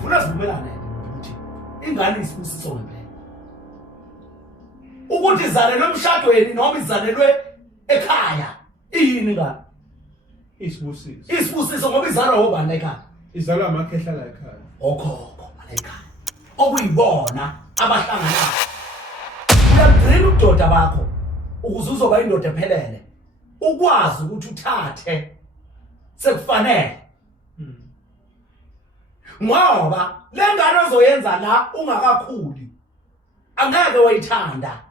ufuna sivumelane ukuthi ingane isibusiso ngempela ukuthi izalelwe emshadweni noma izalelwe ekhaya yini ngani isibusiso ngoba izalwa obani ekhaya izalwa amakhehla la ekhaya okhokho la ekhaya okuyibona abahlangana uyamdrina ubudoda bakho ukuze uzoba indoda ephelele ukwazi ukuthi uthathe sekufanele ngoba lengane ozoyenza la ungakakhuli angeke wayithanda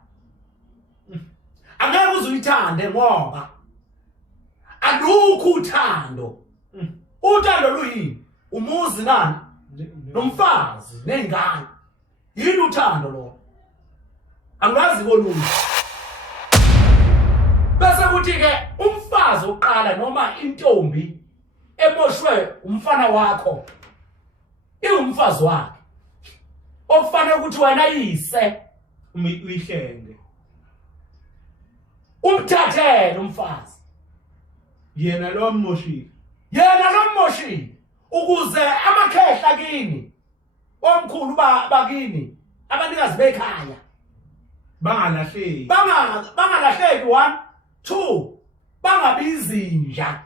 angeke uzuyithande ngoba alukho uthando luyini umuzi nani nomfazi nengane yini uthando lo angazi kolunye bese kuthi ke umfazi oqala noma intombi emoshwe umfana wakho iwumfazi wakhe okufanele ukuthi wena yise uyihlenge umthathele umfazi yena lo mmoshile ukuze amakhehla kini omkhulu bakini abanikazi bekhaya bangalahleki 1 2 bangabizinja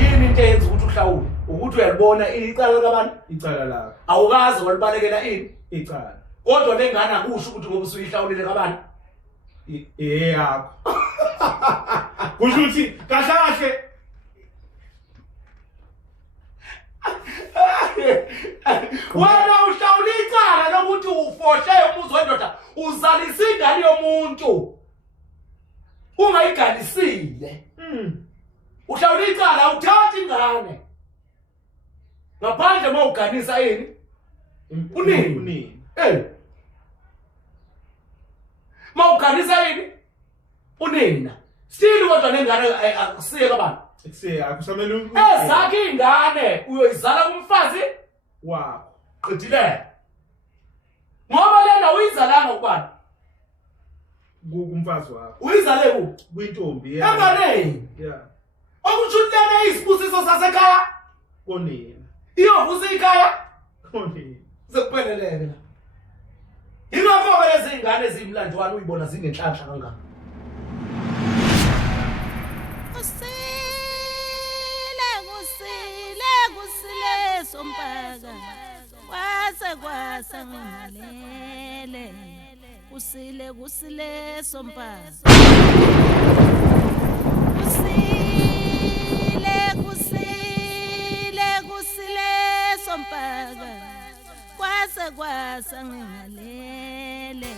yini into eyenza ukuthi uhlawule ukuthi uyalibona icala labantu icala lakho awukazi walibalekela ini icala kodwa lengane akusho ukuthi ngoba usuyihlawulile kabantu yakho kusho ukuthi kahle wena uhlawula icala lokuthi ufohle umuzi wendoda uzalisa ingane yomuntu ungayigalisile uhlawula icala uthatha ingane ngaphandle mawuganisa yini unini mawuganisa yini unina still kodwa nengane akusiye kabantu akusamele ezakhe ingane uyoyizala kumfazi wakho qedile ngoba lena uyizalanga ukubani kumfazi wakho uyizale kuphi kwintombi enganeni okuthi lena isibusiso sasekhaya konina iyovusa ikhaya konina sekupheleleke la ingakho lezi ingane ezimlanjwana uyibona zingenhlanhla kangaka kusile sompaka kwasa ngalele kusile sompaka kusile sompaka kwasa ngalele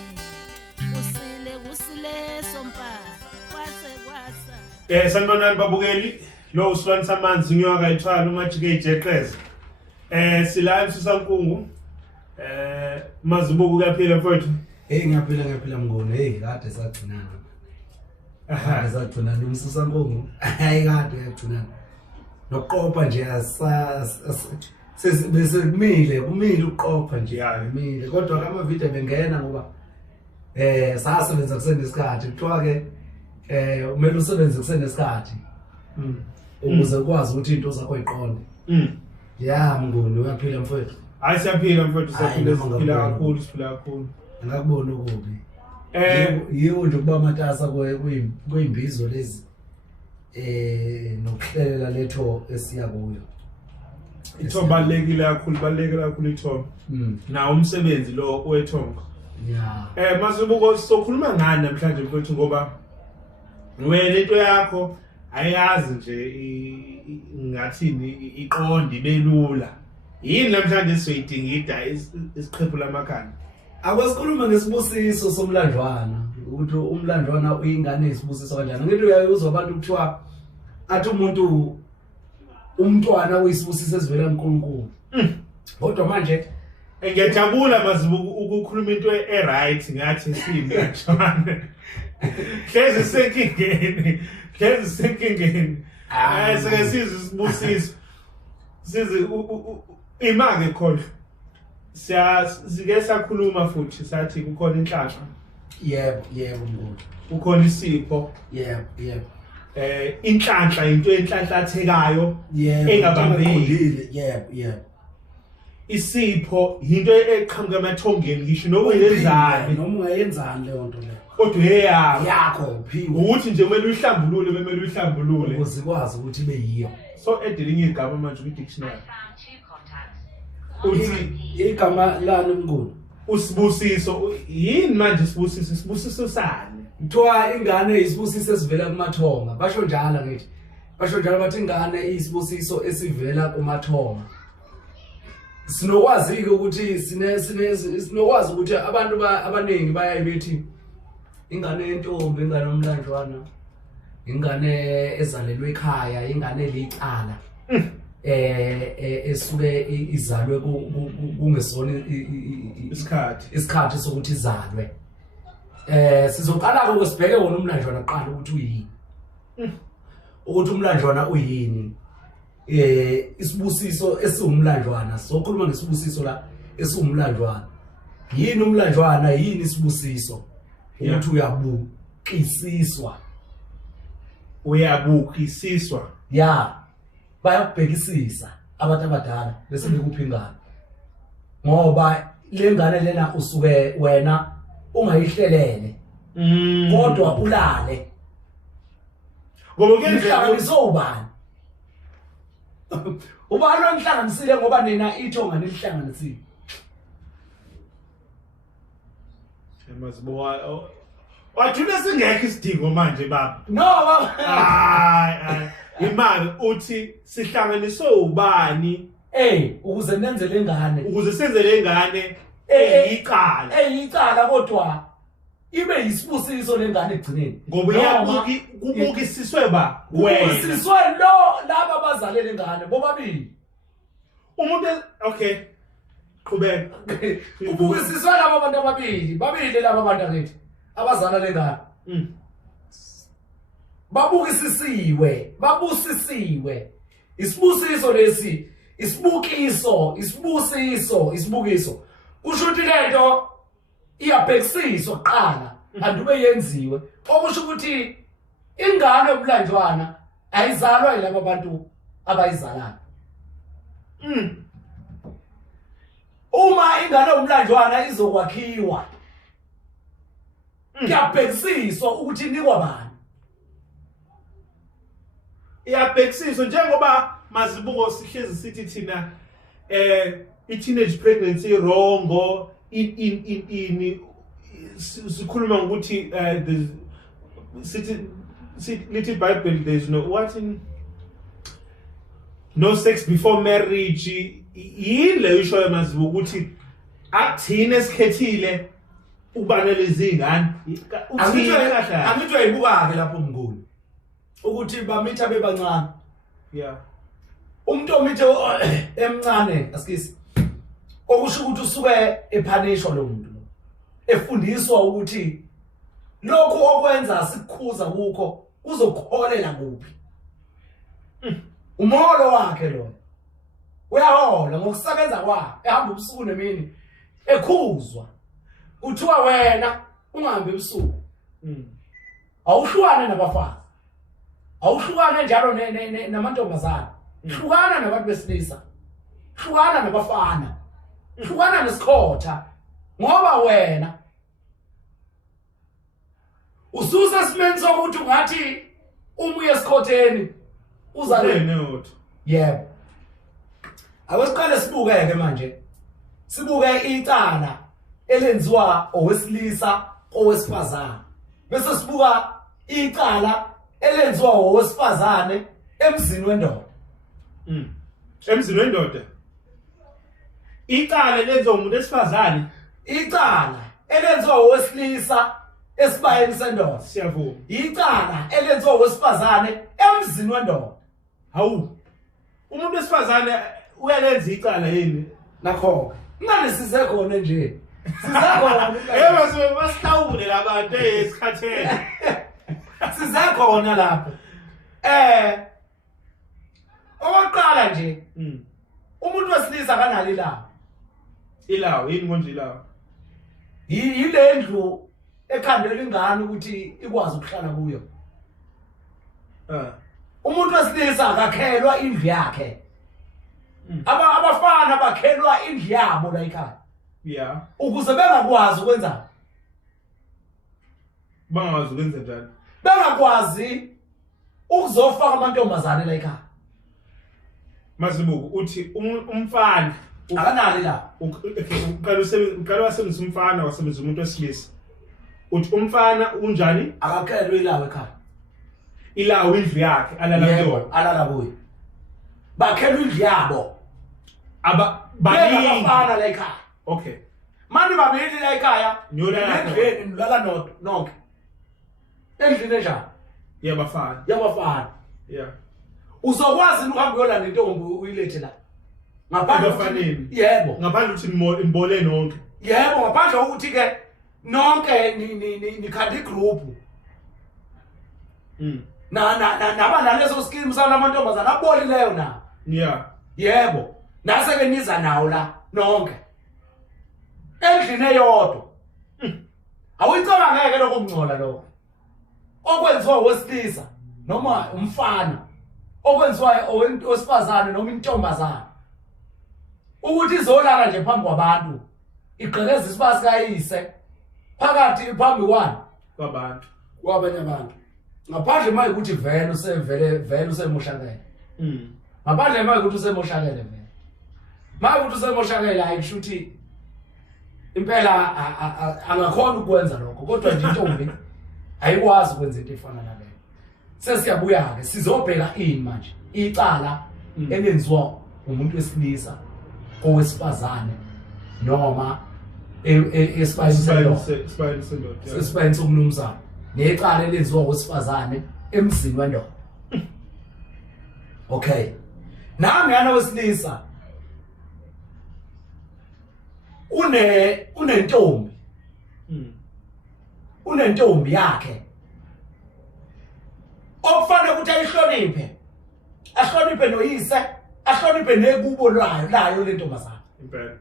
kusile sompaka kwasa sanibonani babukeli lo usilwane samanzi ngiyoka ithwala umajike ijeqeza sila emsusankungu mazibuku kuyaphila mfowethu ngiyaphila mngoni kade sagcinana kade sagcinana umsusankungu kade yagcinana nokuqopha nje bese kumile ukuqopha nje kumile kodwa kama video bengena ngoba sasebenza kusenesikhathi kuthiwa ke umele usebenze kusenesikhathi ukuze ukwazi ukuthi into zakho iqonde mngoni uyaphila mfowethu hayi siyaphila mfowethu siphila kakhulu ngakubona ukubi yiwo nje kuba amatasa kuyimbizo lezi nokuhlelela letho esiya kuyo ithomba balekile kakhulu ithomba na umsebenzi lo wethomba masibuko sokhuluma ngani namhlanje mfowethu ngoba wena into yakho ayazi nje ngathini iqonde belula yini namhlanje sizoyidingida isiqephu lamakhanda akwesikhuluma ngesibusiso somlandlwana ukuthi umlandlwana uyingane isibusiso kanjani ngithi uyayuzwa abantu kuthiwa athi umntwana uyisibusiso esivela kuNkulunkulu kodwa manje ngiyajabula mazibuku ukukhuluma into right ngathi simlandlwana hlezi senkingeni sike sizwe isibusiso sizi imake khona sike sakhuluma futhi sathi kukhona inhlahla yebo mnguni kukhona isipho yebo inhlanhla into enhlanhlathekayo engabambeki. Yebo. Isipho into eqhamuka emathongeni ngisho noma uyenzani noma ungayenzani leyo nto leyo. Kodwa yakho uphiwe. Ukuthi nje kumele uyihlambulule ukuze ikwazi ukuthi ibe yiyo. So edelinye igama manje ku dictionary. Uthi igama lani mnguni? Usibusiso yini manje isibusiso sani? Kuthiwa ingane isibusiso esivela kumathonga. Basho njalo ngithi. Basho njalo bathi ingane isibusiso esivela kumathonga. Sinokwazi ukuthi sinokwazi ukuthi abantu abaningi bayayibethi ingane yentombi, ingane yomlanjwana, ingane ezalelwe ekhaya, ingane elicala esuke izalwe kungesona isikhathi sokuthi izalwe. Sizoqala ukusibheke wona umlanjwana qala ukuthi uyini. Ukuthi umlanjwana uyini. Isibusiso esiwumlanjwana, sokhuluma ngesibusiso la esiwumlanjwana. Yini umlanjwana, yini isibusiso? Ukuthi uyabukisiswa. Bayabhekisisa abantu abadala bese bekuphi ingane. Ngoba lengane lena usuke wena ungayihlelele. Kodwa ulale. Ngoba kuyenzeka ubani? Ubani onhlanganisile ngoba nina ithonga nilihlanganisile. Mazibowa wathula singekho isidingo manje baba. No hayi imali uthi sihlanganiswe ubani ukuze nenze lengane. Ukuze senze lengane eyicala kodwa ibe yisibusiso lengane egcineni. Ngoba kubukisiswe ba wena. Kubukisiswe laba bazalele ngane bobabili. Umuntu okay. Qhubeka. Kubukisiswe laba abantu babili laba abantu akithi abazala lengane. Babusisiwe. Isibusiso lesi, isibukiso. Kusho ukuthi lento iyabhekisiswa qala andube yenziwe. Okusho ukuthi ingane yomlanjwana ayizalwa yilabo abantu abayizalayo. Uma ingane yomlanjwana izokwakhiwa, kuyabhekisiswa ukuthi inikwa bani. Iyabhekisiswa njengoba mazibuko sihlezi sithi thina i-teenage pregnancy wrong in sikhuluma ukuthi little Bible there's no sex before marriage. Yini le isho mazibuko ukuthi akuthina esikhethile ukubanele izingane. Angitho ayibuka ke lapho mnguni ukuthi bamitha bebancane. Umuntu omithe emncane asikisi okusho ukuthi usuke ephanishwa lo muntu efundiswa ukuthi lokho okwenza sikukhuza kukho uzokholela kuphi. Umholo wakhe lo uyahola ngokusebenza kwakhe ehamba ubusuku nemini ekhuzwa. Kuthiwa wena ungahambe ebusuku. Awuhlukane nabafazi. Awuhlukane njalo namantombazana. Hlukana nabantu besilisa. Hlukana nabafana. Hlukana nesikhotha. Ngoba wena ususa simeni sokuthi ungathi umuye esikhotheni uzale notho. Yebo. Awesiqale sibukeke manje. Sibuke icala elenziwa owesilisa owesifazane. Bese sibuka icala elenziwa owesifazane emzini wendoda. Emzini wendoda. Icala lenziwa umuntu esifazane. Icala elenziwa owesilisa esibayeni sendoda. Siyavuma. Icala elenziwa owesifazane emzini wendoda. Hawu. Umuntu wesifazane uyalenza icala yini? Nakho. Ngale size khona nje. Size khona. Yebo basihlawule labantu esikhatheni. Size khona lapho. Oqala nje. Umuntu wesilisa kanali la. Ilawo yini konje ilawo? Yile ndlu ekhandela ingane ukuthi ikwazi ukuhlala kuyo. umuntu wesilisa akakhelwa indlu yakhe abafana bakhelwa indlu yabo la ekhaya yeah ukuze bengakwazi ukwenza bangazi ukwenza njani bengakwazi ukuzofaka amantombazane la ekhaya Mazibuko uthi umfana akanali la uqala wasebenzisa umfana wasebenzisa umuntu wesilisa uthi umfana unjani akakhelwe ilawo ekhaya ilawo indlu yakhe alala kuyo bakhelwe indlu yabo baningi abafana la ekhaya okay manje babili la ekhaya niyolala nilala nonke endlini enjani yabafana yeah uzokwazi ukuhamba uyolanda intombi uyilethe la ngaphandle bafaneni yebo ngaphandle ukuthi imbole nonke yebo ngaphandle ukuthi ke nonke nikhanda igroup naba naleso scheme salamantombazana abolileyo na yeah yebo nase ke niza nawo la nonke endlini eyodwa awuyicaba ngeke lokho kungcola lokho okwenziwa wesilisa noma umfana okwenziwa owesifazane noma intombazana ukuthi izolala nje phambi kwabantu igqekeza isibasi kayise phakathi phambi kwabantu kwabanye abantu ngaphandle maye ukuthi vele usemoshakele ngaphandle maye ukuthi usemoshakele vele maye ukuthi usemoshakele ayisho ukuthi impela angakhona ukwenza lokho kodwa nje intombi ayikwazi ukwenza into efana naleyo sesiyabuya ke sizobheka ini manje icala elenziwa umuntu wesilisa kowesifazane noma esipayini somnumzana necala elenziwa kowesifazane emzini wendoda okay nami yana wesilisa unentombi yakhe okufanele ukuthi ayihloniphe noyise ahloniphe nekubo layo lentombazana impela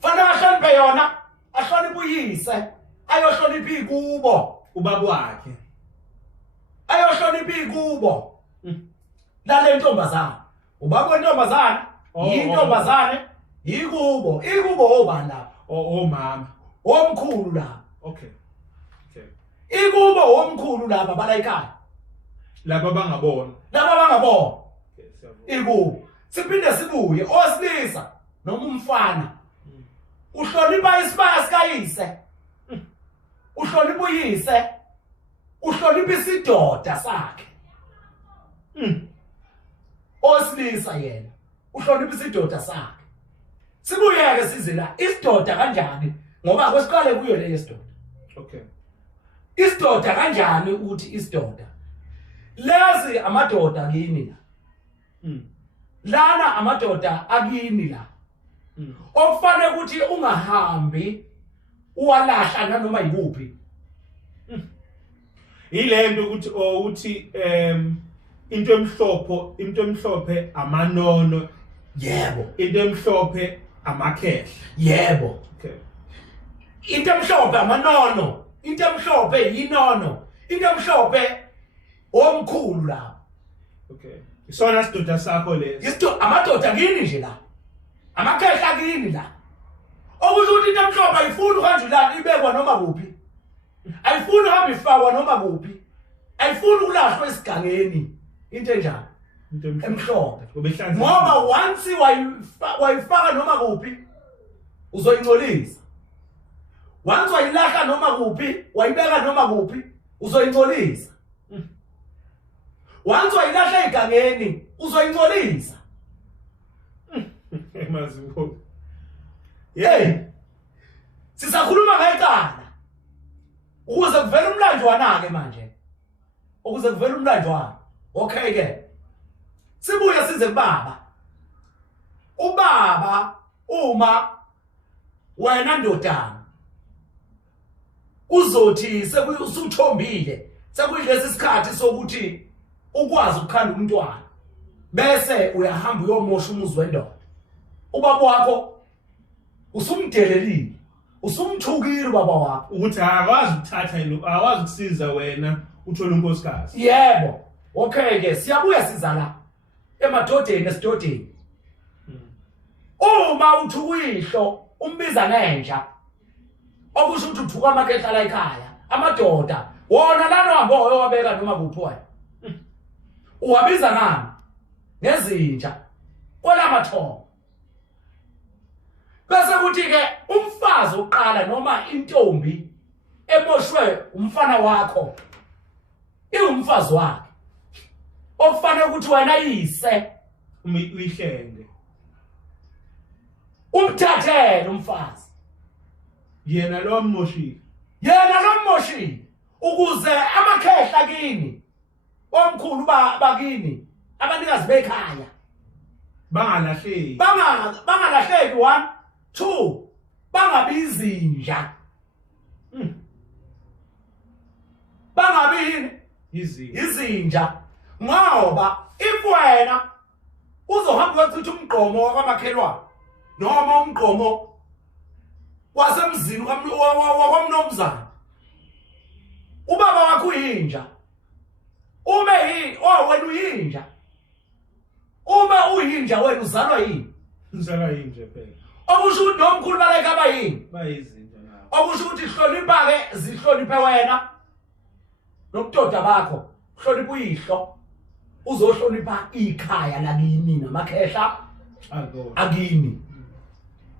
fanele ahloniphe yona ahloniphe uyise ayohlonipha ikubo ubaba wakhe ayohlonipha ikubo la lentombazana ubaba wentombazana yintombazane ikubo obani lapha omama omkhulu lapha okay ikubo omkhulu lapha bala ekhaya laba bangabona ikubo siphinde sibuye osilisa noma umfana uhlonipha isibaya sikayise uhlonipha uyise uhlonipha isidoda sakhe osilisa yena uhlonipha isidoda sakhe sibuyeke size la isidoda kanjani ngoba kwesiqale kuyo le isidoda okay isidoda kanjani ukuthi isidoda lezi amadoda kini la lana amadoda akini la okufanele ukuthi ungahambi uwalahla nanoma yikuphi ilento ukuthi into emhlophe amanono yebo into emhlophe amakhehla yebo okay into emhlophe amanono into emhlophe yinono into emhlophe omkhulu la okay isona sidoda sakho leso amadoda kini nje la amakhehla kini la okusho ukuthi into emhlophe ayifuni ukanjulana ibekwa noma kuphi ayifuni uhambe ifakwa noma kuphi ayifuni ukulahlwa esigangeni into enjani into emhlophe obehlanza ngoba once wayifaka noma kuphi uzoyingcolisa once wayilahla noma kuphi wayibeka noma kuphi uzoyingcolisa once wayilahla egangeni uzoyingcolisa mazibuko sisakhuluma ngecala ukuze kuvele umlanjwana ke manje ukuze kuvele umlanjwana okay ke sibuye size ubaba uma wena ndodana uzothi usuthombile sekuyilesi sikhathi sokuthi ukwazi ukukhanda umntwana bese uyahamba uyomosha umuzi wendoda ubaba wakho usumdelelile usumthukile ubaba wakho ukuthi akwazi ukuthatha akwazi ukusiza wena uthola unkosikazi yebo Okay ke siyabuya sizala emadodeni esidodeni. Uma uthi uyihlo umbiza ngenja. Okusho ukuthi uthuka amakehla la ekhaya. Amadoda wona lana uhambo wabeka noma kuphi wena. Uwabiza ngani? Ngezinja. Kwelamathongo. Bese kuthi ke umfazi oqala noma intombi emoshwe umfana wakho. Iwumfazi wakhe. Okufanele ukuthi wena yise uyihlenge. Umthathele umfazi. Yena lo mmoshile. Yena lo mmoshile ukuze amakhehla kini omkhulu bakini abanikazi bekhaya bangalahleki. Bangalahleki 1 2 bangabizinja. Bangabini izinja ngoba if wena uzohamba uyochitha umgqomo wakwamakhelwane noma umgqomo wasemzini wakwamnomzana ubaba wakho uyinja wena uyinja uma uyinja wena uzalwa yini yinje phela okusho ukuthi nomkhulu baleka abayini bayizinja nawo okusho ukuthi hlonipha ke zihloniphe wena nobudoda bakho hlonipha uyihlo uzohlonipha ikhaya lakini namakhehla akini.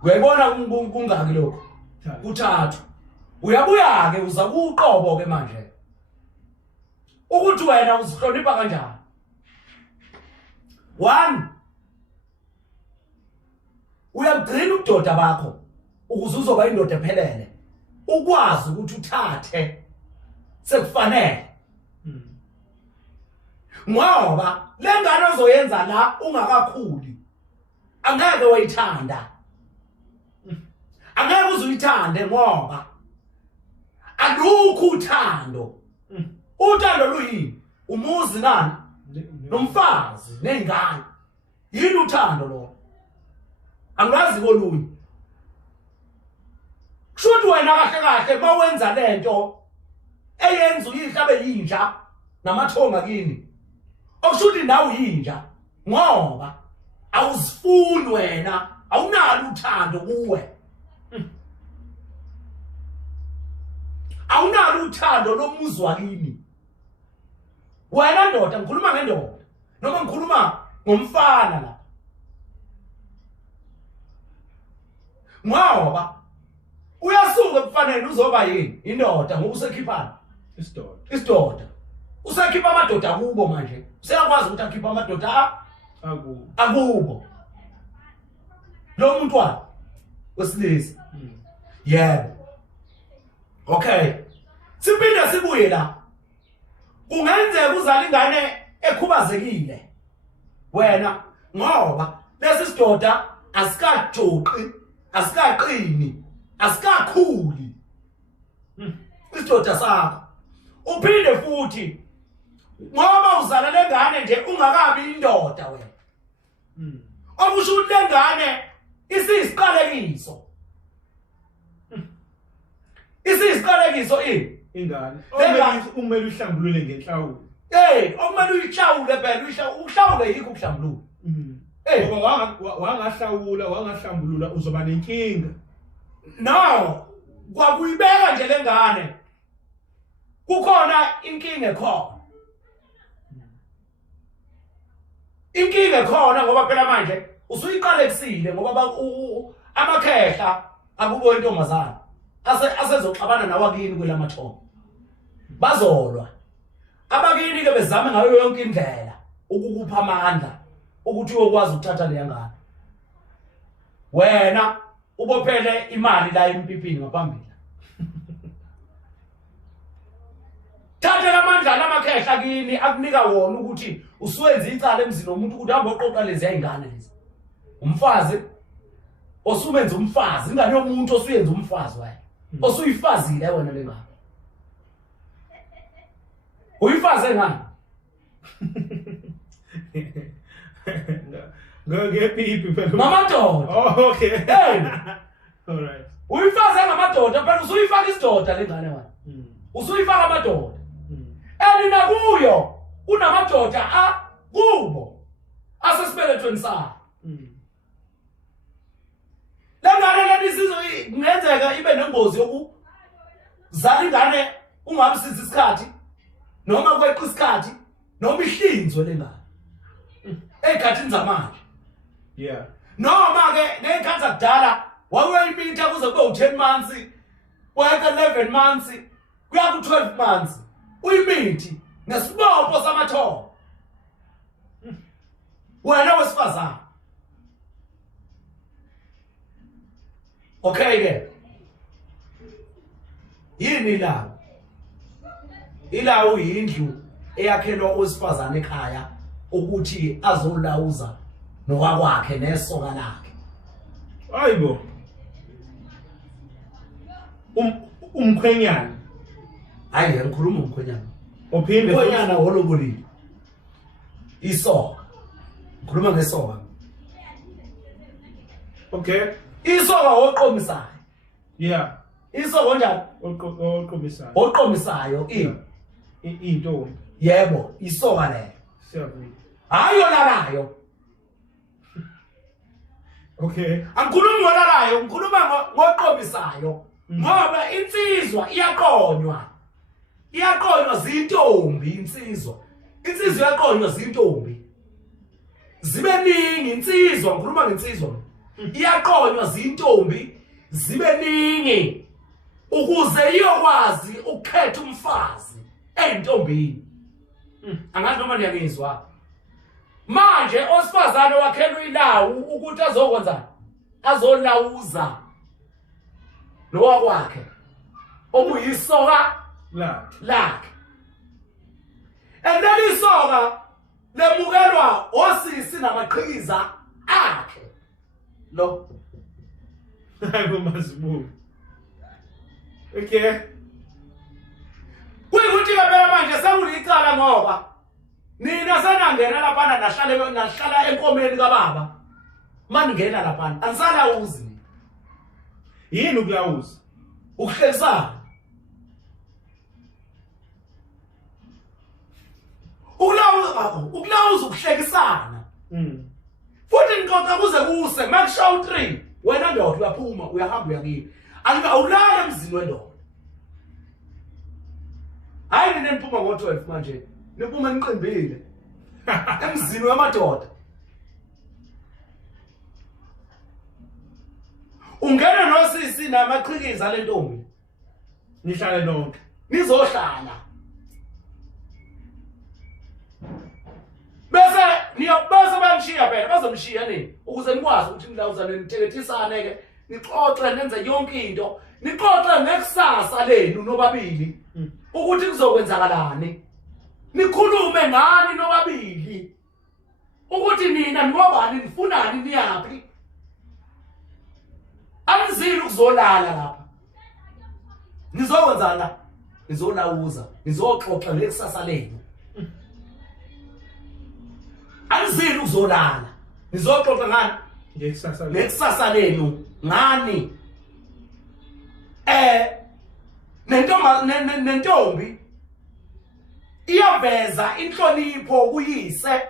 Uyayibona kungaki lokho? Kuthathu. Uyabuya ke uza kuqobo ke manje. Ukuthi wena uzihlonipha kanjani? 1 uyagcina ubudoda bakho ukuze uzoba indoda ephelele. Ukwazi ukuthi uthathe sekufanele. Ngoba lengane ozoyenza la ungakakhuli angeke wayithanda. Angeke uzuyithande ngoba alukho uthando. Uthando luyini? Umuzi nani? Nomfazi nengane. Yini uthando lo? Angazi kolunye. Kushuthi wena kahle kahle mawenza lento eyenza uyihlabe yinja namathonga kini. Okushuthi nawe yinja ngoba awuzifuni wena, awunalo uthando kuwe. Awunalo uthando lomuzi wakini. Wena ndoda ngikhuluma ngendoda noma ngikhuluma ngomfana la. Ngoba uyasuka ebufanele uzoba yini? Indoda ngoba usekhiphana. Isidoda. Usekhipha amadoda kubo manje. Useyakwazi ukuthi akhipha amadoda akubo. Lo muntu wakhe wesilisa. Yebo. Okay. Siphinde sibuye la. Kungenzeka uzala ingane ekhubazekile. Wena ngoba lesi sidoda asikajoqi, asikaqini, asikakhuli. Isidoda sakho. Uphinde futhi ngoba uzala lengane nje ungakabi indoda wena. Okusho ukuthi lengane isisiqalekiso. Isisiqalekiso ingane. Umele uhlambulule ngenhlawulo. Okumele uyihlawule phela uhlawule yikho ukuhlambulula. Ngoba wangahlambulula uzoba nenkinga. No, kwakuyibeka nje lengane. Kukhona inkinga ekhona. Inkinga ekhona ngoba phela manje usuyiqalekisile ngoba amakhehla akubo intombazana asezoxabana nawakini kwelamathongo. Bazolwa. Abakini ke bezame ngayo yonke indlela ukukupha amandla ukuthi uyokwazi ukuthatha le ngane. Wena ubophele imali la empipini ngaphambili. Thatha lamandla lamakhehla kini akunika wona ukuthi usuwenza icala emzini womuntu ukuthi hamba oqoqa lezi ayingane lezi. Umfazi osumenza umfazi ingane yomuntu osuyenza umfazi waye. Osuyifazile wena lengane. Uyifaze ngani? Ngepipi phela. Ngamadoda. Oh okay. Hey. All right. Uyifaze ngamadoda phela usuyifaka isidoda lengane wena. Usuyifaka amadoda. Nakuyo unamadoda kubo asesibelethweni sakhe. Lengane lenisizwe kungenzeka ibe nengozi yokuzala ingane ungamsizi isikhathi noma kweqa isikhathi noma ihlinzwe lengane ezikhathini zamanje. Yeah. Noma ke ngekhathi zakudala wayeyimitha kuze kube u10 months, wayeka 11 months, kuya ku 12 months. Uyimithi nesibopho samathomo. Wena wesifazana. Okay ke. Yini la? Ila uyindlu eyakhelwa owesifazana ekhaya ukuthi azolawuza nowakwakhe nesoka lakhe. Hayibo. Umkhwenyana. Hayi ngikhuluma umkhwenyana. Uphinde umkhwenyana wolobulili. Isoka. Ngikhuluma ngesoka. Okay. Isoka woqomisayo. Yeah. Isoka njani? Oqomisayo. Oqomisayo into. Yebo, isoka le. Siyabona. Hayi yolalayo. Okay. Angikhulumi ngolalayo, ngikhuluma ngoqomisayo. Ngoba insizwa iyaqonywa. Iyaqonywa zintombi insizwa. Insizwa iyaqonywa zintombi. Zibe ningi insizwa, ngikhuluma ngensizwa. Iyaqonywa zintombi zibe ningi ukuze iyokwazi ukukhetha umfazi entombini. Angazi noma niyangizwa. Manje osifazane wakhelwe ilawu ukuthi azokwenza azolawuza nowakwakhe okuyisoka lakhe. Isoka lemukelwa osisi namaqhikiza akhe. Lo hayi mazibulo. Okay. Kuyikuthi ke manje sekulicala ngoba nina senangena lapha nahlala enkomeni kababa. Maningena lapha anisala uzi. Yini ukulawuza? Ukuhlekisana. Ukulawuza ukuhlekisana. Futhi ngixoxa kuze kuse makushaw 3 wena ndoda uyaphuma uyahamba uyakini. Awulala emzini wendoda. Hayi nina niphuma ngo12 manje. Niphuma niqimbile. Emzini wamadoda. Ungena nosisi namaqhikiza lentombi. Nihlale nonke. Nizohlala. Bese banishiya phela bazomshiya nini ukuze nikwazi ukuthi nilawuzane nithelekisane ke nixoxe nenze yonke into nixoxe ngekusasa lenu nobabili ukuthi kuzokwenzakalani nikhulume ngani nobabili ukuthi nina ngobani nifunani niyapi amzili ukuzolala lapha nizokwenzana nizolawuza nizoxoxa ngekusasa lenu Anzili ukuzolala. Nizoxoxa ngani? Ngekusasa lenu. Ngani? Nentombi iyaveza inhlonipho kuyise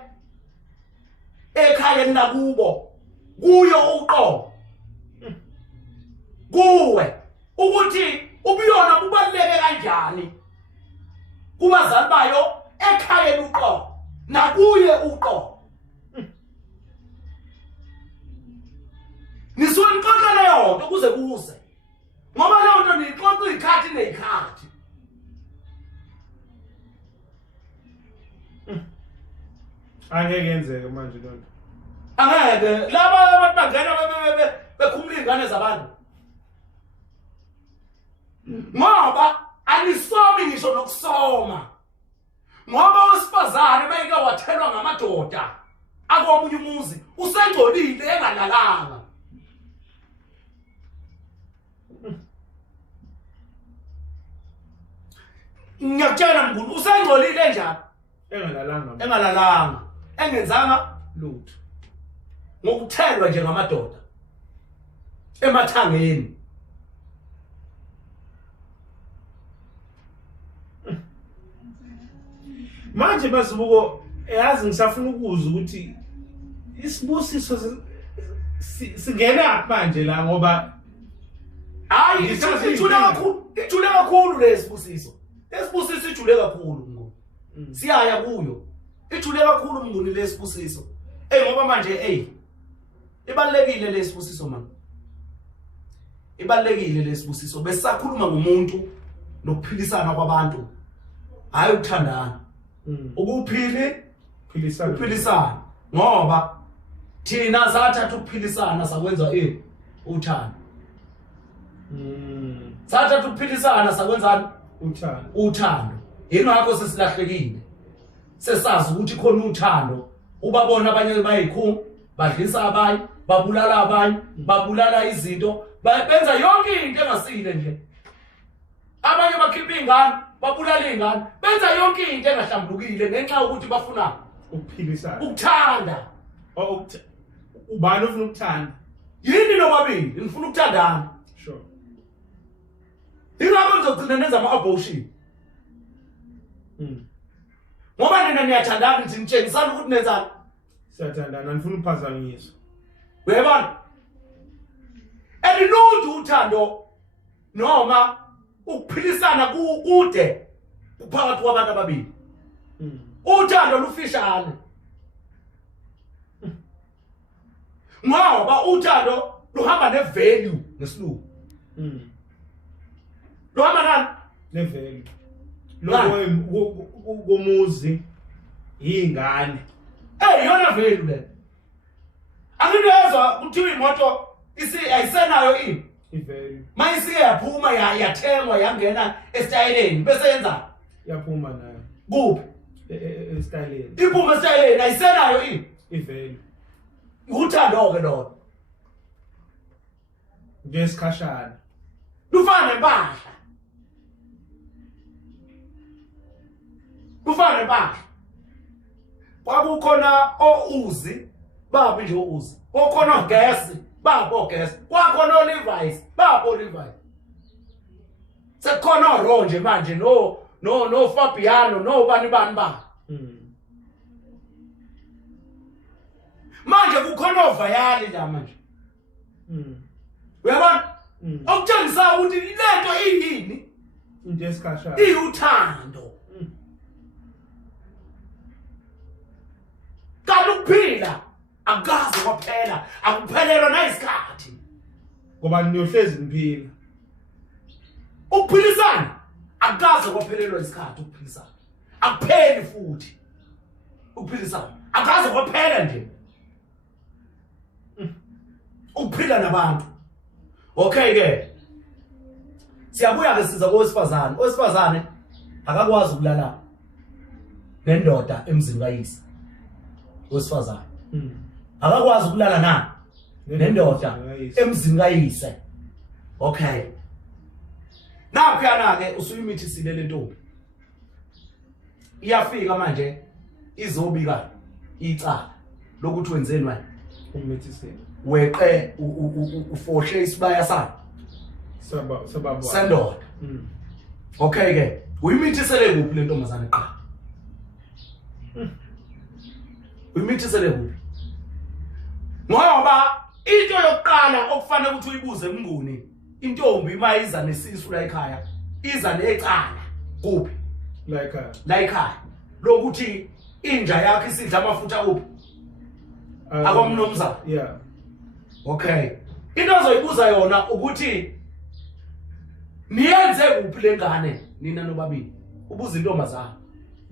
ekhaya nakubo. Kuyo uqobo. Kuwe ukuthi ubuyona kubaluleke kanjani kubazali bayo ekhaya uqobo. Nakuye uqobo. Nisuke nixoxe leyo nto kuze kuse. Ngoba leyo nto nixoxa ikhathi nezikhathi. Angeke yenzeke manje lonto. Angeke laba abantu bangena bekhumula izingane zabantu. Ngoba anisomi ngisho nokusoma. Ngoba wesifazane bayike wathelwa ngamadoda akomunye umuzi usengcolile engalalanga. Ngiyakutshela mkhulu usengcolile njani? Engalalanga. Engenzanga lutho. Ngokuthelwa nje ngamadoda emathangeni. Manje Masibuko yazi ngisafuna ukuzwa ukuthi isibusiso singena manje la ngoba hayi ijule kakhulu lesibusiso. Lesibusiso ijule kakhulu ngo. Siyaya kuyo. Ijule kakhulu mnguni lesibusiso. Ngoba manje ibalekile lesibusiso man. Ibalekile lesibusiso besakhuluma ngomuntu nokuphilisana kwabantu. Hayi ukuthandana. Ukuphilisana ngoba thina sathatha ukuphilisana sakwenza uthando. Sathatha ukuphilisana sakwenza uthando. Ingakho sesilahlekile. Sesazi ukuthi khona uthando. Ubabona abanye bayikhu badlisa abanye, babulala abanye, babulala izinto, benza yonke into engasile nje. Abanye bakhipha ingane, babulala ingane, benza yonke into engahlambulukile ngenxa ukuthi bafuna ukuphilisana. Ukuthanda. Ubani ufuna ukuthanda? Yini nobabili, ngifuna ukuthandana. Sure. Ingakho ngizogcina nenza ama-abortion. Ngoba nina niyathandana nje nitshengisana ukuthi nenzani. Siyathandana ngifuna ukuphazanyiswa. Uyabona? Eliluntu uthando noma ukuphilisana kude phakathi kwabantu ababili. Uthando lufishane. Ngoba uthando luhamba nevalue ngesilungu. Luhamba nani? Nevalue. Lokho komuzi ingane. Yona value le. Angiyezwa kuthiwa imoto ayisenayo ivalue. Mayisi yaphuma yathengwa yangena estyleni bese yenza yaphuma nayo. Kuphi? Estyleni. Iphuma estyleni ayisenayo ivalue. Uthando ke lo. Ngesikhashana. Lufana nempahla. Kufana nempahla. Kwakukhona ouzi, babi nje ouzi. Kwakukhona gas, babo gas. Kwakukhona Levi's, babo Levi's. Sekukhona ro nje manje no Fabiano no bani ba. Manje kukhona ovayali la manje. Uyabona? Okutshengisa ukuthi lento iyini? Into esikhashana. Uthando. Kanti ukuphila akaze kwaphela, akuphelelwa nayisikhathi. Ngoba niyohlezi niphila. Ukuphilisana akaze kwaphelelwa isikhathi ukuphilisana. Akupheli futhi. Ukuphilisana akaze kwaphela nje. Ukuphila nabantu. Okay ke. Siyabuya ke siza kowesifazane. Owesifazane akakwazi ukulala nendoda emzini kayise. Owesifazane. Akakwazi ukulala na nendoda emzini kayise. Okay. Naphana ke usuyimithisi le ntombi. Iyafika manje izobika icala lokuthi wenzeni manje umithisi. Weqe ufohle isibaya sakhe. Sababa. Sandoda. Okay ke. Uyimithisele kuphi le ntombazane qha? Uyimithisele kuphi? Ngoba into yokuqala okufanele ukuthi uyibuze emnguni, intombi mayiza nesisu la ekhaya, iza necala kuphi? La ekhaya. Lokuthi inja yakhe isidla amafutha kuphi? Akwamnomzana. Yeah. Okay. Into ozoyibuza yona ukuthi niyenze kuphi lengane nina nobabili. Ubuza intombazana.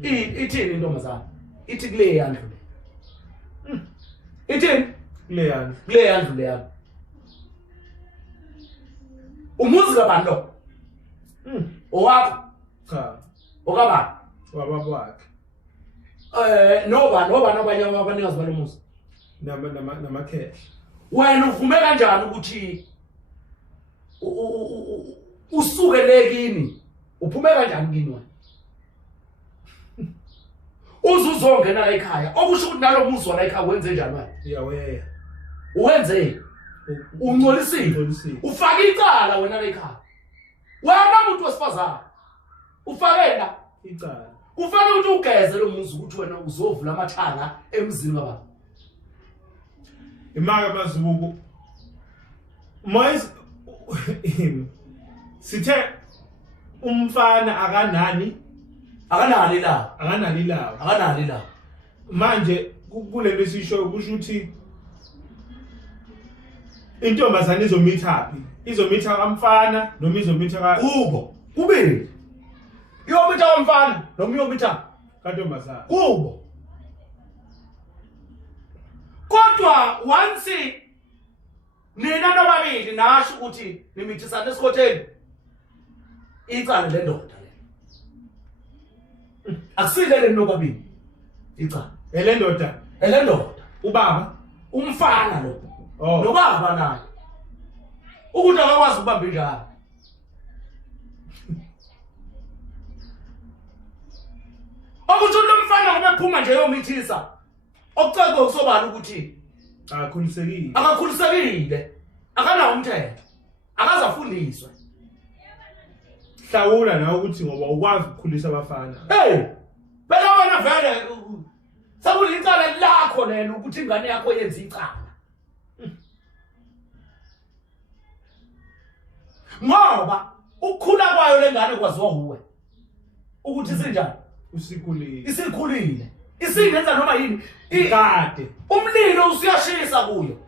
Ithini intombazana? Ithi kule yandlu. Ithini? Kule yandlu le. Umuzi kabani lo? Owakho? Cha. Okabani? Wababa wakhe. Noba abanye abanikazi balomuzi. Namakhehle. Wena uvume kanjani ukuthi usuke lekini? Uphume kanjani kini wena? Uzuzongena la ekhaya. Okusho ukuthi nalomuzi wala ekhaya wenze njani manje? Iyaweya. Uwenze? Ungcolisile. Ufaka icala wena la ekhaya. Wena umuntu wesifazana. Ufakela icala. Kufanele ukuthi ugeze lo muzi ukuthi wena uzovula amathanga emzini baba. Imaka Mazibuko. Moyes sithe umfana akanani akanali la manje kulelo sisho kusho ukuthi intombazana izomitha kamfana noma izomitha ka kubo kubili iyomitha kamfana noma iyomitha kantombazana kubo kodwa once nina nobabili nasho ukuthi nimithisana esikhotheni icala lendoda le akusile nobabili icala elendoda ubaba umfana lo nobaba naye ukuthi akakwazi ukubamba injalo ukuthi lo mfana ngoba ephuma nje yomithisa okuceke ukusobala ukuthi akakhulisekile akanawo umthetho akazafundiswe hlawula nawe ukuthi ngoba ukwazi ukukhulisa abafana phela wena vele sakulicala lakho lena ukuthi ingane yakho yenza icala ngoba ukukhula kwayo lengane kwaziwa uwe ukuthi sinjani isikhulile isingenza noma yini ikade umlilo usiyashisa kuyo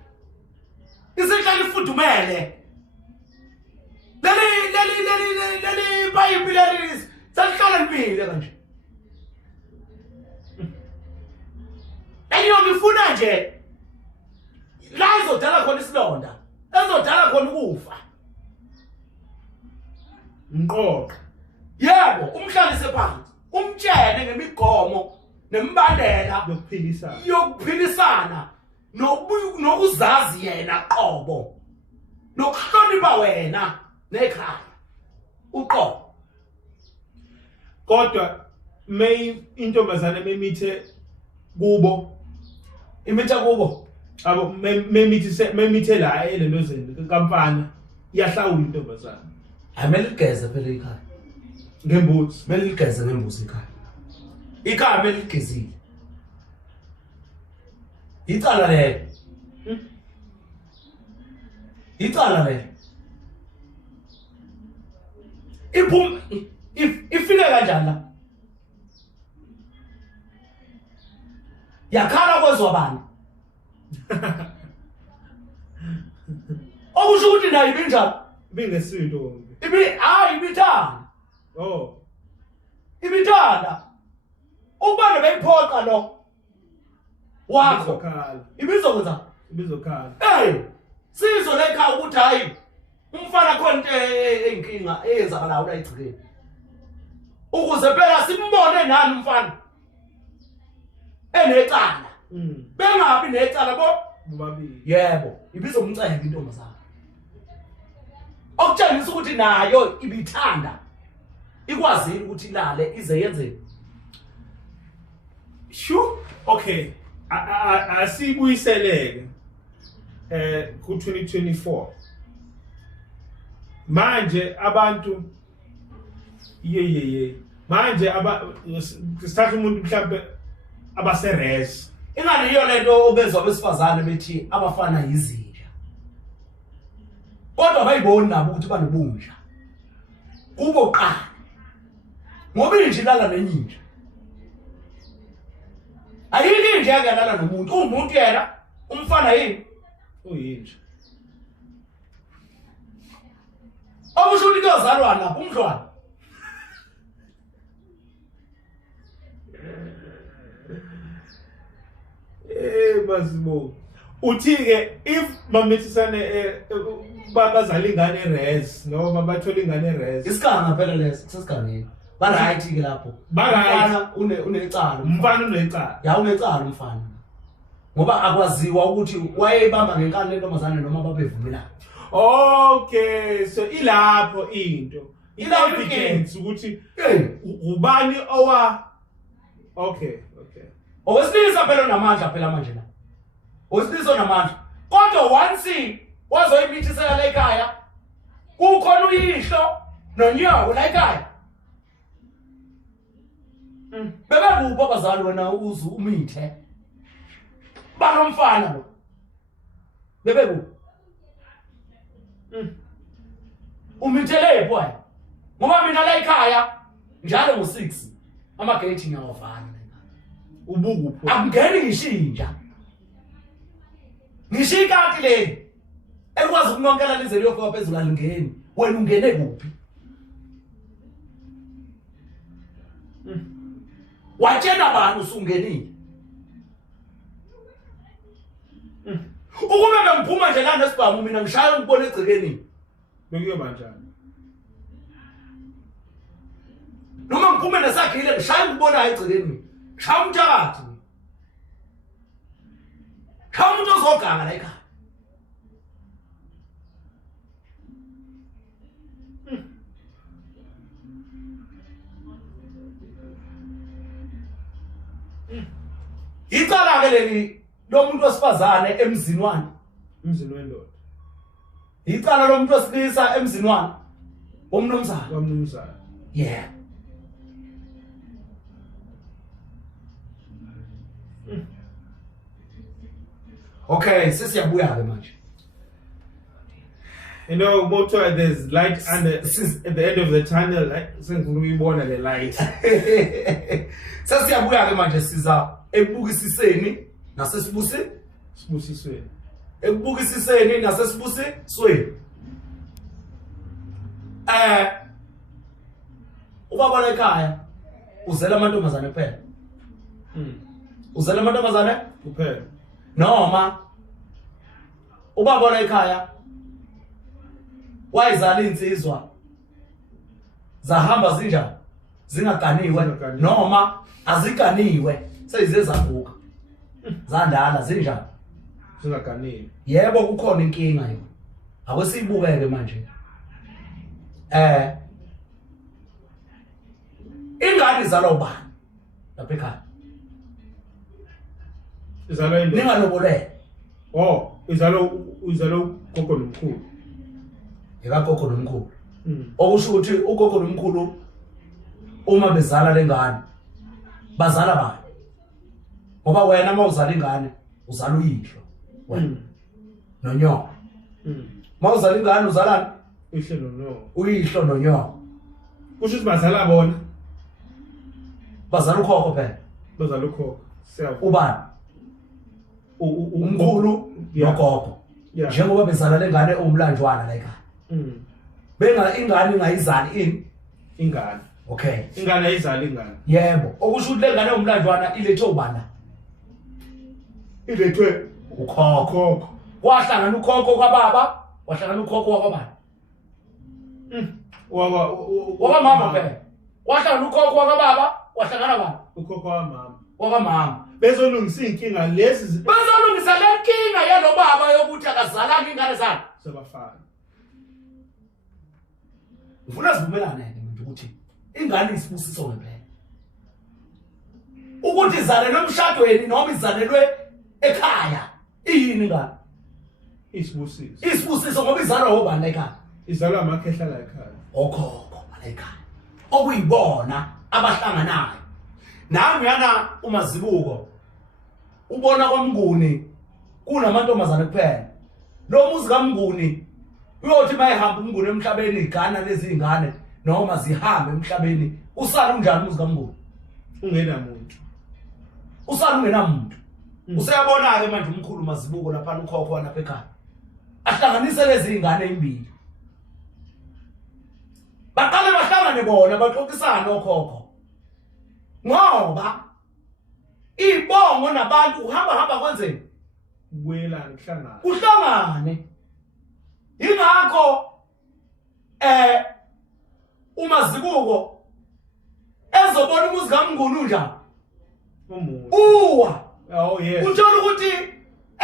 isihlala ifudumele leli bayipi leli salihlala libile kanje Enyo ngifuna nje la izodala khona isilonda ezodala khona ukufa mqoqo yebo umhlalise phansi umtshene ngemigomo nembandela yokuphilisana nokuzazi yena qobo nokuhlonipha wena nekhaya uqobo kodwa intombazana memithe kubo abo memithe la elentozeni kamfana iyahlawula intombazana ameligeze phela ekhaya ngembuzi meligeze ngembuzi ikhaya meligezile icala le ifike kanjani la yakhala kwezwa bani okusho ukuthi nayo ibinjani ibingesinto ibithanda ibithanda ubane beyiphoqa lo wakho ibizokwenza sizo lekhaya ukuthi hayi umfana khona into eyinkinga eyenzakalayo la igcikeni ukuze phela simbone nani umfana enecala bengabi necala bobabili yebo ibizomceka intombazana okutshengisa ukuthi nayo ibithanda ikwazile ukuthi ilale ize yenze sure okay asibuyiseleke ku 2024 manje abantu manje sithatha umuntu mhlawumbe abaseres ingane iyo lento obezwa besifazane bethi abafana yizinja kodwa bayiboni nabo ukuthi banobunja kubo qala ngoba inje lala nenyinja ayikho inje yakalala nomuntu umuntu yena umfana yini uyinja okushuthi kuyozalwa lapho umhlwana Mazibuko uthi ke if mamithisane bazala ingane res noma bathola ingane res isiganga phela leso kusesiganeni ba right ke lapho umfana unecala umfana unecala ya unecala umfana ngoba akwaziwa ukuthi wayebamba ngenkani lentombazane noma babevumelana okay so ilapho into evidence ukuthi ubani okay owesilisa phela namandla phela manje la owesilisa namandla kodwa once wazoyimithisa la ekhaya kukhona uyihlo nonyawo la ekhaya Bebekuphi abazali wena uzu umithe banomfana lo bebekuphi umithele boy ngoba mina la ekhaya njalo ngo6 amagate ngiyawavala ubukuphi akungeni ngishintsha ngishikati le ekwazi ukunonkela lize liyofika phezulu alingeni wena ungene kuphi watshena abantu usungenile ukube bengiphuma nje la nesibhamu mina ngishaya ngibone egcekeni bekuyoba njani noma ngiphume nesakhile ngishaya ngibona egcekeni ngishaya umthakathi khawumuntu ozoganga la ekhaya icala ke leli lomuntu osifazane emzini wani umzini wendoda icala lomuntu osilisa emzini wani omnomzana kwamnumzana yeah okay sesiyabuya ke manje you know motor there's light at the end of the tunnel sengiyibona le light sesiyabuya ke manje siza ebukisiseni nasesibuseni sibusisweni ekubukisiseni nasesibusisweni ubaba la ekhaya uzela amantombazane kuphela uzela amantombazane kuphela noma ubaba la ekhaya wayizala insizwa zahamba zinjani zingaganiwe noma aziganiwe seyize zaguga zandala zinjani zingaganiwe yebo kukhona inkinga yona akwesibukeke manje ingane izalwa ubani lapha ekhaya izalwa indodana ningalobolele izalwa gogo nomkhulu ekagogo nomkhulu okusho ukuthi ugogo nomkhulu uma bezala lengane bazala bani ngoba wena mawuzala ingane uzala uyihlo wena nonyoko mawuzala ingane uzalani uyihlo nonyoko uyihlo nonyoko kusho ukuthi bazala bona bazala ukhokho phela bazala ukhokho ubani umkhulu nogogo njengoba bezala lengane umlanjwana la ekhaya benga ingane ingayizali ini ingane okay ingane ayizali ingane yebo okusho ukuthi lengane umlanjwana ilethe ubana ilethwe ukhokho wahlangana ukhokho kwababa wahlangana ukhokho wakwabani wakwamama phela wahlangana ukhokho wakwababa wahlangana bani ukhokho wamama wakwamama bezolungisa inkinga lezi bezolungisa le nkinga yalobaba yokuthi akazalanga ingane zakhe sebafana ufuna sivumelane nje ukuthi ingane isibusiso ngempela ukuthi izalelwe emshadweni noma izalelwe ekhaya iyini ngani isibusiso ngoba izalwa obani ekhaya izalwa amakhehla la ekhaya okhokho la ekhaya okuyibona abahlanganayo nami yana umazibuko ubona kwamnguni kunamantombazane kuphela lo muzi kaMnguni uyothi mayihamba uMnguni emhlabeni igana lezi ingane noma zihambe emhlabeni usala unjani umuzi kaMnguni ungenamuntu usala ungenamuntu useyabona ke manje umkhulu Mazibuko lapha ukhokho walapha ekhaya ahlanganise lezi ingane ezimbili baqale bahlangane bona baxoxisana okhokho ngoba ibongo nabantu uhamba kwenzeni ubuyelana kuhlangane ingakho uMazibuko ezobona umuzi kaMnguni unjani uwa uthola ukuthi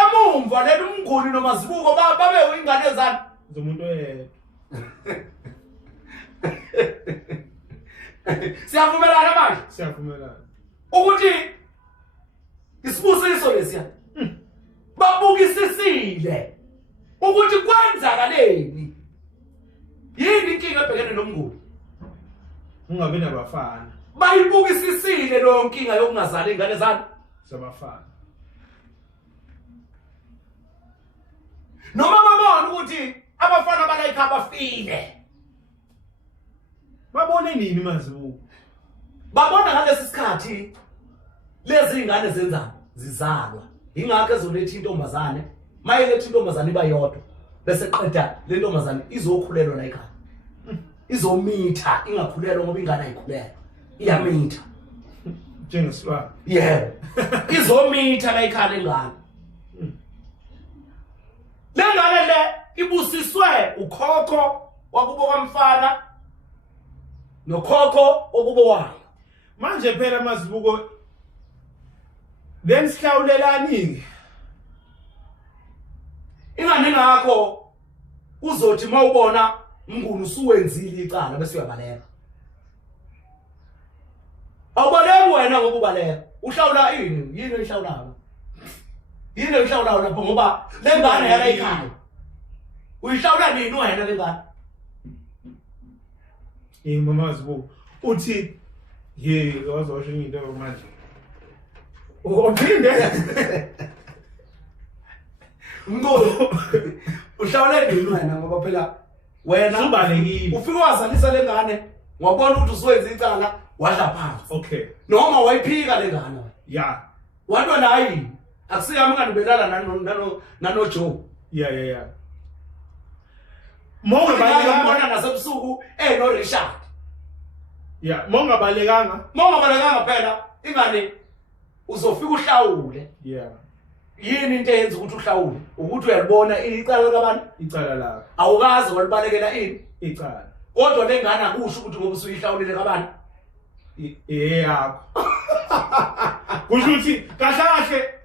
emumva leli uMnguni noMazibuko babe ingane ezani zomuntu oyedwa siyavumelana manje siyavumelana ukuthi isibusiso lesiya babukisisile ukuthi kwenzakaleni yini inkinga ebhekene noMnguni ungabe nabafana bayibukisisile lo nkinga yokungazali ingane zabo sabafana noma babona ukuthi abafana balayikha abafile babone nini Mazibuko babona ngalesi sikhathi lezi ingane zenzani zizalwa ingakho ezoletha intombazane mayiletha intombazane iba yodwa bese qeda le ntombazane izokhulelwa la ekhaya izomitha ingakhulelwa ngoba ingane ayikhulelwa iyamitha njengesilwane yebo izomitha la ekhaya lengane lengane le ibusiswe ukhokho wakubo kamfana nokhokho okubo wayo manje phela Mazibuko then sihlawulelani ingane ngakho uzothi mawubona mnguni usuwenzile icala bese uyabaleka awubaleki wena ngoba ubaleka uhlawula yini uhlawulayo yini uhlawulayo lapho ngoba lengane yala ekhaya uyihlawula nini wena lengane mama Mazibuko uthi wazosho into manje uphinde Ngolo uhlawule nini wena ngoba phela wena ubalekile ufike wazalisa lengane wabona ukuthi usuwenza icala wadla phansi okay noma wayiphika lengane yeah wadwa nayi akusiyami nganibelala nano Joe yeah monga bayibona nasebusuku no Richard yeah monga balekanga phela ingane uzofika uhlawule yeah yini into eyenza ukuthi uhlawule ukuthi uyalibona icala labantu icala la awukazi walibalekela ini icala kodwa lengane akusho ukuthi ngoba usuyihlawulile kabantu yakho kusho ukuthi kahle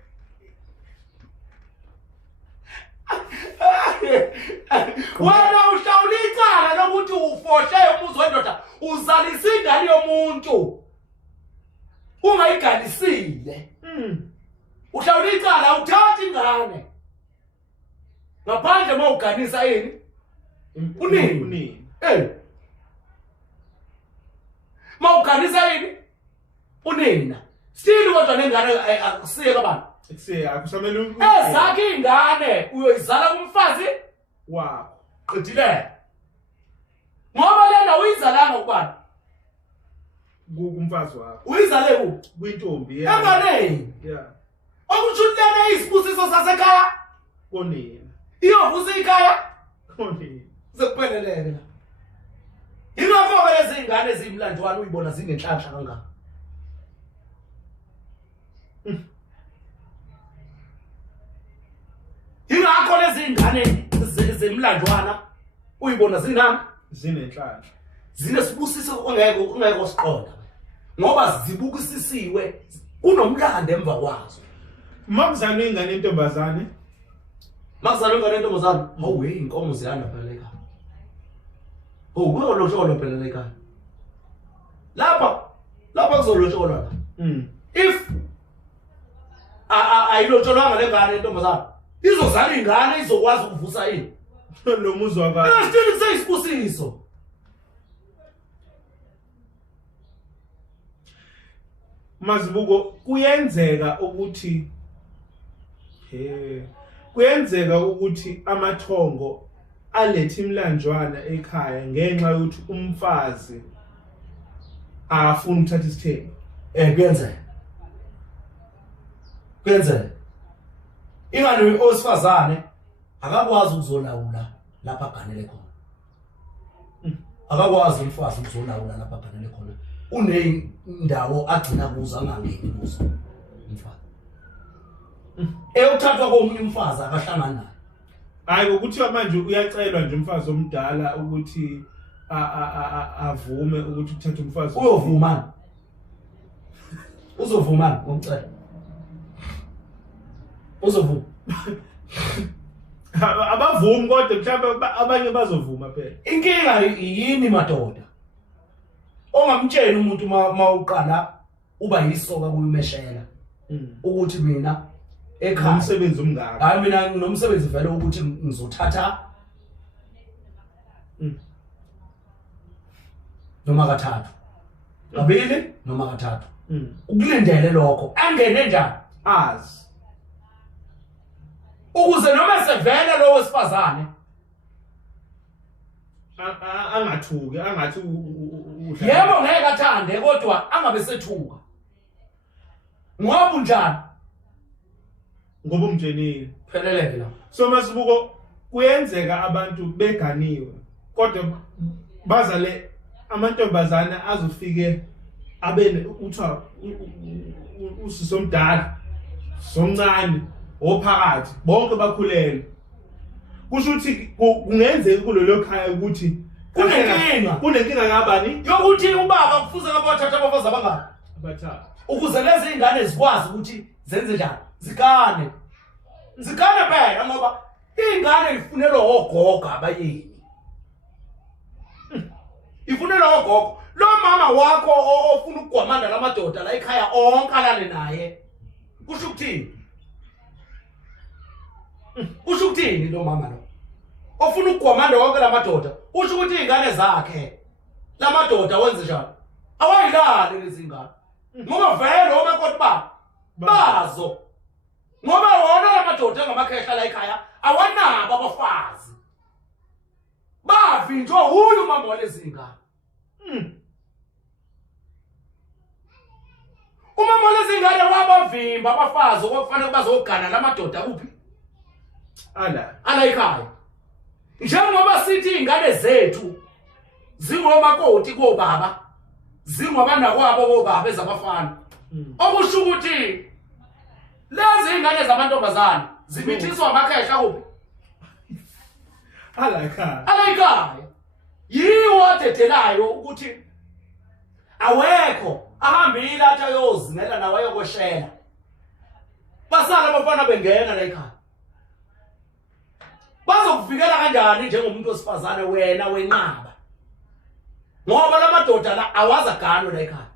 wena uhlawula icala lokuthi ufohle umuzi wendoda uzalisa ingane yomuntu ungayigalisile uhlawula icala uthatha ingane ngaphandle mawuganisa yini unini mawuganisa yini unina still kodwa lengane akusiye kabantu akusamele ezakhe ingane uyoyizala kumfazi wakho qedile ngoba lena uyizalanga kubani kumfazi wakho uyizale kuphi kwintombi enganeni yeah okuthi lena isibusiso sasekhaya konina iyovusa ikhaya konina sekupheleleke ingakho lezi ingane ezimlandwana uyibona zingenhlanhla kangaka ingakho lezi ingane zemlandwana uyibona zinenhlanhla zinesibusiso ongeke siqonda ngoba zibukisisiwe kunomlando emva kwazo makuzalwe ingane entombazane awuwe inkomo ziyanda phela ekhaya kulotsholwa phela ekhaya lapha kuzolotsholwa if ayilotsholwanga lengane entombazane izozala ingane izokwazi ukuvusa yini lo muzi wakhe still kuseyisibusiso Mazibuko kuyenzeka ukuthi amathongo alethe imlanjwana ekhaya ngenxa yokuthi umfazi afuna ukuthatha isithembu kuyenzeka ingane owesifazane akakwazi ukuzolawula lapha aganele khona akakwazi umfazi ukuzolawula lapha aganele khona unendawo agcina kuzo angangeni kuzo umfazi uthathwa komunye umfazi akahlangana naye hayi ukuthi manje uyacelwa nje umfazi omdala ukuthi avume ukuthi uthathe umfazi uyovuma uzovuma ngomcela uzovuma abavumi kodwa mhlawumbe abanye bazovuma phela inkinga yini madoda ongamtshela umuntu mawuqala uba yisoka kuyimeshela ukuthi mina ekhaya umsebenzi umngaka hayi mina nginomsebenzi vele ukuthi ngizothatha noma kathathu kabili noma kathathu ukulindele lokho angene njani azi ukuze noma sevela lo wesifazane angathuki angathi yebo ngeke athande kodwa angabe sethuka ngoba unjani ngoba umtshenile pheleleke la so Masibuko kuyenzeka abantu beganiwe kodwa bazale amantombazana azofike abene uthiwa usisomdala somncane ophakathi bonke bakhulele kusho ukuthi kungenzeka kulelo khaya ukuthi kunenkinga ngabani yokuthi ubaba kufuze ngabathatha abafazi abangani abathathu ukuze lezi ingane zikwazi ukuthi zenze njani zikane phela ngoba ingane ifunelwa ogogo abayeni ifunelwa ogogo lo mama wakho ofuna ukugwamanda lamadoda la ekhaya onke alale naye kusho ukuthini lo mama lo ofuna ukugwamanda wonke lamadoda usho ukuthi ingane zakhe lamadoda wenze njani awayilali lezi ngane ngoba vele uma kodwa bazo ngoba wona lamadoda ngamakhehla la ekhaya awanabo abafazi bavinjwa huyu mama walezi ngane umama walezi ngane wabavimba abafazi okufanele bazogana lamadoda kuphi ala ekhaya njengoba sithi ingane zethu zingomakoti kobaba zingobana kwabo kobaba ezabafana okusho ukuthi lezi ingane zamantombazana zimithiswa amakhehla kuphi ala ekhaya yiwo adedelayo ukuthi awekho ahambile athi ayozingela nawe ayokweshela basala abafana bengena la ekhaya bazokuvikela kanjani njengomuntu osifazane wena wenqaba ngoba lamadoda la awazagano la ekhaya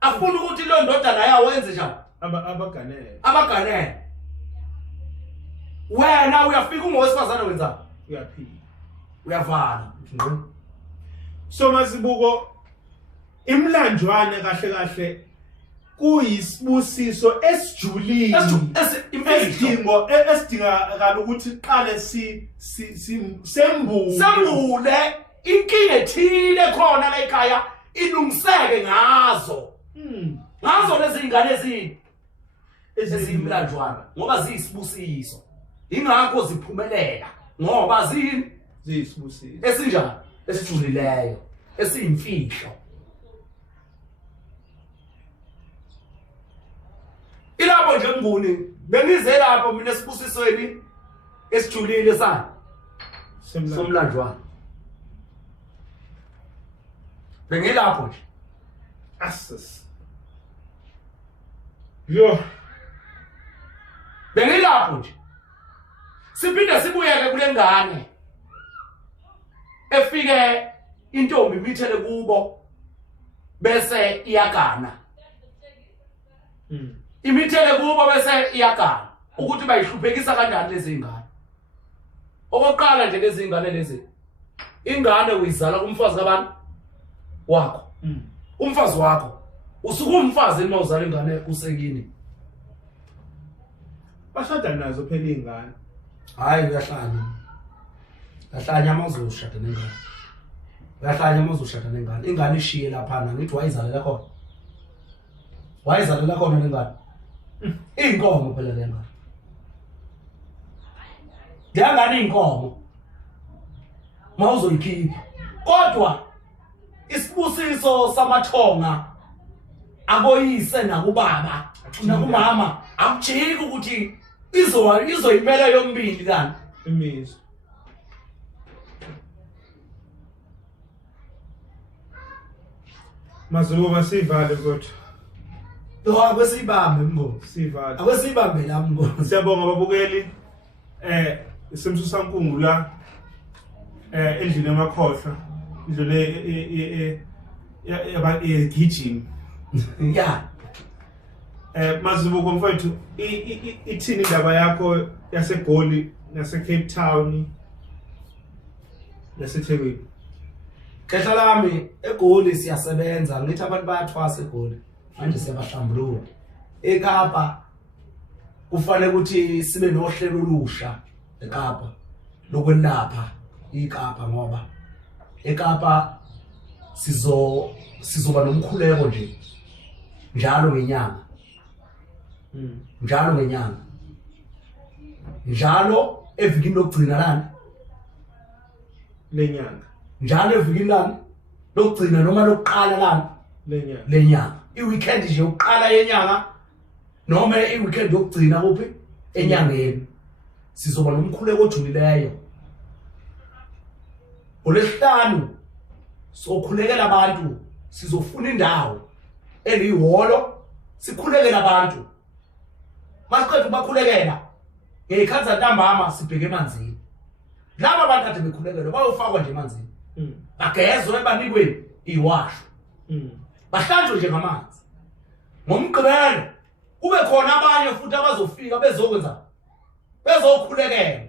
afuna ukuthi lo ndodana yawo wenze njani abaganele wena uyafika ungowesifazane wenzani uyaphila uyavala so Masibuko imlanjwane kahle kuyisibusiso esijulile esidingakala ukuthi qale sembule inkinga ethile khona la ekhaya ilungiseke ngazo lezi ingane ezimlanjwane ngoba ziyisibusiso ingakho ziphumelela ngoba ziyisibusiso esinjani esijulileyo esiyimfihlo ilapho nje ngibuni bengize lapho mina esibusisweni esijulile sana somlanjwana bengilapho nje asas yo bengilapho nje siphinde sibuyeke kule ngane efike intombi imithele kubo bese iyagana imithele kubo bese iyagana ukuthi bayihluphekisa kanjani lezi ngane okokuqala nje lezi ngane lezi ingane uyizala kumfazi kabantu wakho umfazi wakho usuku umfazi uma uzala ingane usekini bashada nazo phela ingane hayi uyahlanya mazoshada nengane uyahlanya mazoshada nengane ingane ishiye lapha ngithi wayizalela khona nengane inkomo phela lengane ngiyangani inkomo mawuzoyikhipha kodwa isibusiso samathonga aboyise nakubaba nakumama akujiki ukuthi izoyimela yombili kanti imizwa Mazuba sivale kodwa lo akwesibambe mngoma sivale akwesibambe la mngoma siyabonga babukeli simsusankungu la endlini yamakhohla indlela gijim ya Mazubuko mfowethu ithini indaba yakho yaseGoli nase Cape Town naseThekwini Xesha lami eGoli siyasebenza ngithi abantu bayathwasa eGoli manje siyabahlambulula eKapa kufanele ukuthi sibe nohlelo olusha eKapa lokwelapha iKapa ngoba eKapa sizoba nomkhuleko nje njalo ngenyanga njalo ngenyanga njalo evikini lokugcina lana lenyanga njalo evikini lana lokugcina noma lokuqala lana lenyanga iweekend nje yokuqala yenyanga noma iweekend yokugcina kuphi enyangeni sizoba nomkhuleko ojulileyo olesihlanu sokhulekela abantu sizofuna indawo elihholo sikhulekela abantu masiqedwe bakhulekela ngekhaza ntambama sibheke emanzini laba abantu kade bekhulekela bayofakwa nje emanzini bagezwe banikweni iwasho bahlanjwe nje ngamanzi ngomgqibelo kube khona abanye futhi abazofika bezokwenza bezokhulekela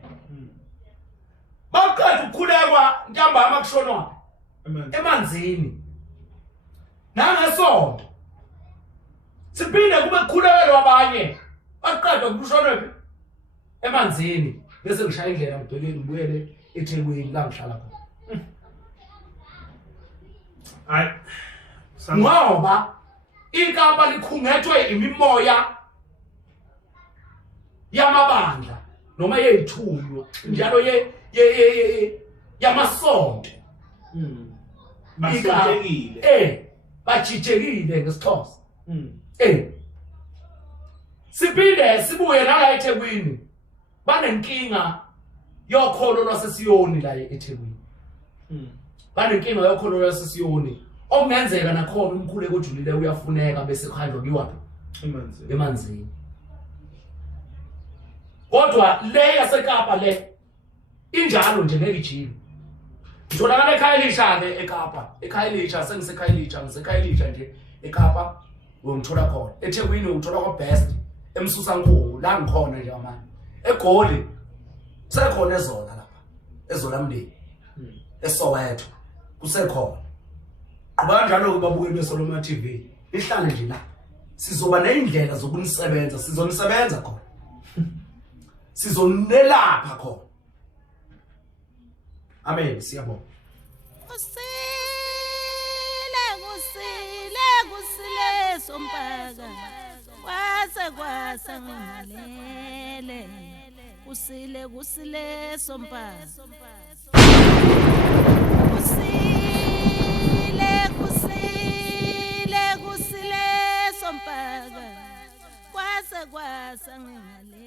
baqedwe ukukhulekwa ntambama kushonwa emanzini nangesonto siphinde kube kukhulekela abanye baqedwe kushonwe emanzini bese ngishaya indlela ngidoleni ngibuyele eThekwini la ngihlala khona hayi ngoba iKapa likhungethwe imimoya yamabandla noma yezithunywa njalo yamasonto basontekile bajijekile ngesixhosa siphinde sibuye nala eThekwini banenkinga yokholo lwaseSiyoni la eThekwini banenkinga yokholo lwaseSiyoni okungenzeka nakhona umkhuleko ojulile uyafuneka bese khanjwa kiwaphi emanzini kodwa le yaseKapa le injalo nje ngelijini ngitholakala eKhayelitsha ke eKapa eKhayelitsha sengiseKhayelitsha ngiseKhayelitsha nje eKapa ngithola khona eThekwini ngithola kwa best emsusankulu la ngikhona nje manje eGoli sekhona ezona lapha ezola mndeni eSoweto kusekhona kuba njalo babukeli beSolomon TV ihlale nje la sizoba neindlela zokunisebenza sizonisebenza khona sizonelapha khona amen siyabonga kusile sompaka kwasa ngalele kusile sompaka kusile sompaka kwasa ngalele